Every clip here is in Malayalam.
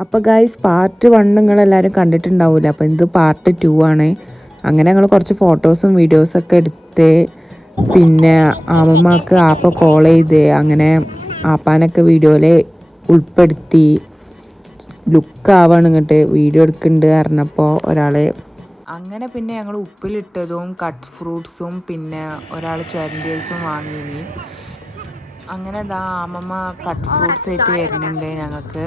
അപ്പോൾ ഗൈസ് പാർട്ട് 1 നിങ്ങളെല്ലാവരും കണ്ടിട്ടുണ്ടാവില്ല. അപ്പോൾ ഇത് പാർട്ട് 2 ആണ്. അങ്ങനെ ഞങ്ങൾ കുറച്ച് ഫോട്ടോസും വീഡിയോസൊക്കെ എടുത്ത് പിന്നെ ആമ്മമ്മക്ക് ആപ്പ കോൾ ചെയ്ത് അങ്ങനെ ആപ്പാനൊക്കെ വീഡിയോയിൽ ഉൾപ്പെടുത്തി. ലുക്കാവാണ് ഇങ്ങോട്ട് വീഡിയോ എടുക്കുന്നുണ്ട് പറഞ്ഞപ്പോൾ ഒരാൾ. അങ്ങനെ പിന്നെ ഞങ്ങൾ ഉപ്പിലിട്ടതും കട്ട് ഫ്രൂട്ട്സും പിന്നെ ഒരാൾ ചുരണ്ടി ഐസും വാങ്ങിയിനി. അങ്ങനെ ഇതാ ആമ്മമ്മ കട്ട് ഫ്രൂട്ട്സ് ആയിട്ട് വരുന്നുണ്ട് ഞങ്ങൾക്ക്.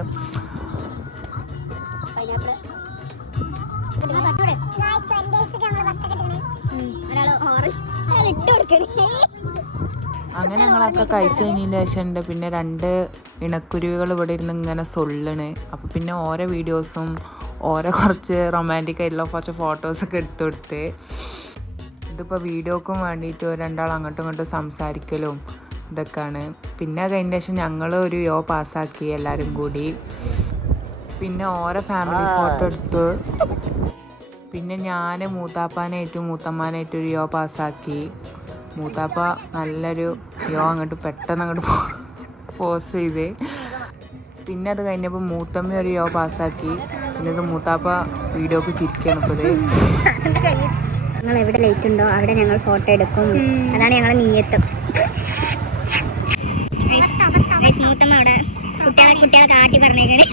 അങ്ങനെ ഞങ്ങളൊക്കെ കഴിച്ച് കഴിഞ്ഞതിന് ശേഷം ഉണ്ട് പിന്നെ 2 ഇണക്കുരുവികൾ ഇവിടെ ഇരുന്ന് ഇങ്ങനെ സൊള്ളണ്. അപ്പോൾ പിന്നെ ഓരോ വീഡിയോസും ഓരോ കുറച്ച് റൊമാൻറ്റിക് ആയിട്ടുള്ള കുറച്ച് ഫോട്ടോസൊക്കെ എടുത്തു കൊടുത്ത്. ഇതിപ്പോൾ വീഡിയോക്കും വേണ്ടിയിട്ട് രണ്ടാൾ അങ്ങോട്ടും ഇങ്ങോട്ടും സംസാരിക്കലും ഇതൊക്കെയാണ്. പിന്നെ കഴിഞ്ഞ ശേഷം ഞങ്ങൾ ഒരു യോ പാസ്സാക്കി എല്ലാവരും കൂടി. പിന്നെ ഓരോ ഫാമിലി ഫോട്ടോ എടുത്തു. പിന്നെ ഞാൻ മൂത്താപ്പാനായിട്ടും മൂത്തമ്മാനായിട്ടും ഒരു യോ പാസ്സാക്കി. മൂത്താപ്പ നല്ലൊരു യോ അങ്ങോട്ട് പെട്ടെന്ന് അങ്ങോട്ട് പോസ് ചെയ്ത്. പിന്നെ അത് കഴിഞ്ഞപ്പോൾ മൂത്തമ്മ ഒരു യോ പാസ്സാക്കി. പിന്നെ ഇത് മൂത്താപ്പ വീഡിയോക്ക് ചിരിക്കുകയാണ്. ഇപ്പോൾ ഇത് ഞങ്ങൾ എവിടെ ലൈറ്റ് ഉണ്ടോ അവിടെ ഞങ്ങൾ ഫോട്ടോ എടുക്കും. അതാണ് ഞങ്ങൾ നീയത്തും. മൂത്തമ്മ അവിടെ കുട്ടികളെ കാട്ടി പറഞ്ഞേക്കണേ.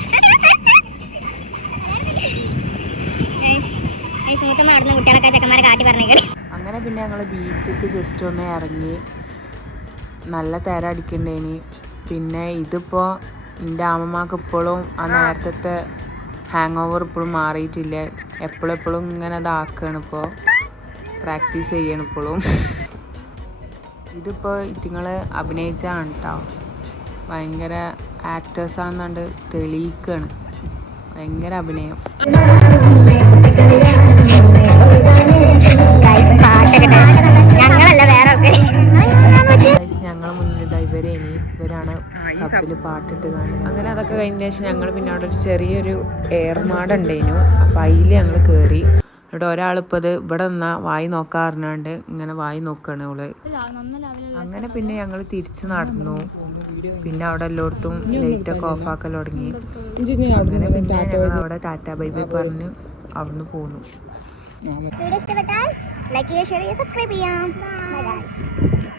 മൂത്തമ്മ അവിടുന്ന് കുട്ടികളൊക്കെ ചെക്കന്മാരെ കാട്ടി പറഞ്ഞേക്കണേ. അങ്ങനെ പിന്നെ ഞങ്ങൾ ബീച്ചിക്ക് ജസ്റ്റ് ഒന്ന് ഇറങ്ങി. നല്ല തിര അടിക്കണ്ടേനി. പിന്നെ ഇതിപ്പോൾ എൻ്റെ അമ്മമ്മക്ക് ഇപ്പോഴും ആ നേരത്തെ ഹാങ് ഓവർ ഇപ്പോഴും മാറിയിട്ടില്ല. എപ്പോഴും ഇങ്ങനെ ഇതാക്കുകയാണ്. ഇപ്പോൾ പ്രാക്ടീസ് ചെയ്യണം ഇപ്പോഴും. ഇതിപ്പോൾ ഇറ്റുങ്ങൾ അഭിനയിച്ചാണ് കേട്ടോ. ഭയങ്കര ആക്ടേഴ്സാണെന്നുണ്ട് തെളിയിക്കുകയാണ്. ഭയങ്കര അഭിനയം. ഞങ്ങൾ മുന്നിൽ ഇവരാണ് സബിൽ പാട്ടിട്ട് കാണുന്നത്. അങ്ങനെ അതൊക്കെ കഴിഞ്ഞ ശേഷം ഞങ്ങൾ പിന്നെ അവിടെ ഒരു ചെറിയൊരു ഏർമാടുണ്ടായിരുന്നു. അപ്പം അതിൽ ഞങ്ങൾ കയറി. ഇവിടെ ഒരാളിപ്പോൾ ഇത് ഇവിടെ നിന്നാൽ വായി നോക്കാറുണ്ട് ഇങ്ങനെ വായി നോക്കുകയാണ് അവള്. അങ്ങനെ പിന്നെ ഞങ്ങൾ തിരിച്ച് നടന്നു. പിന്നെ അവിടെ എല്ലായിടത്തും ലൈറ്റൊക്കെ ഓഫാക്കൽ തുടങ്ങി. അങ്ങനെ പിന്നെ ഞങ്ങൾ അവിടെ ടാറ്റാ ബൈ ബൈ പറഞ്ഞ് അവിടുന്ന് പോന്നു. വീഡിയോ ഇഷ്ടപ്പെട്ടാൽ ലൈക്ക് ചെയ്യുക, ഷെയർ ചെയ്യുക, സബ്സ്ക്രൈബ് ചെയ്യാം. Bye guys.